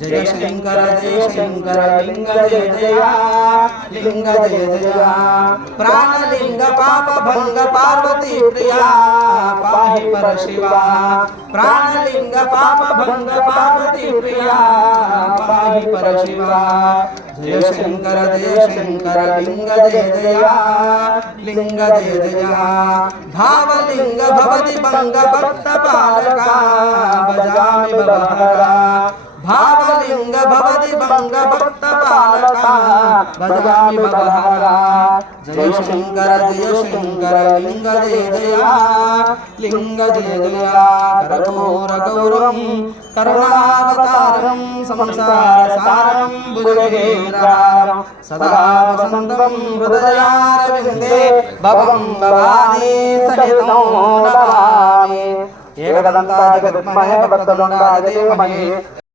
जय शंकर लिंग जय जय लिंग जय जय प्राणलिंग पाप भंग पार्वती प्रिया पाहि पर शिवा प्राणलिंग पाप भंग पार्वती प्रिया पाहि पर शिवा जय शंकर लिंग जय जय लिंग जय जय भावलिंग भवति भंग भक्त पालका भजामि भवहरा भावलिंग भवति भंग भक्त पालका भजामि भवहरा जय शंकर लिंग जय जय लिंग जय जय कर्पूर गौरम करुणावतारम संसार सारम भुजगेन्द्रहारम सदा वसंतम हृदयारविंदे भवं भवानी सहितं नमामि एकदन्ताय विद्महे वक्रतुण्डाय धीमहि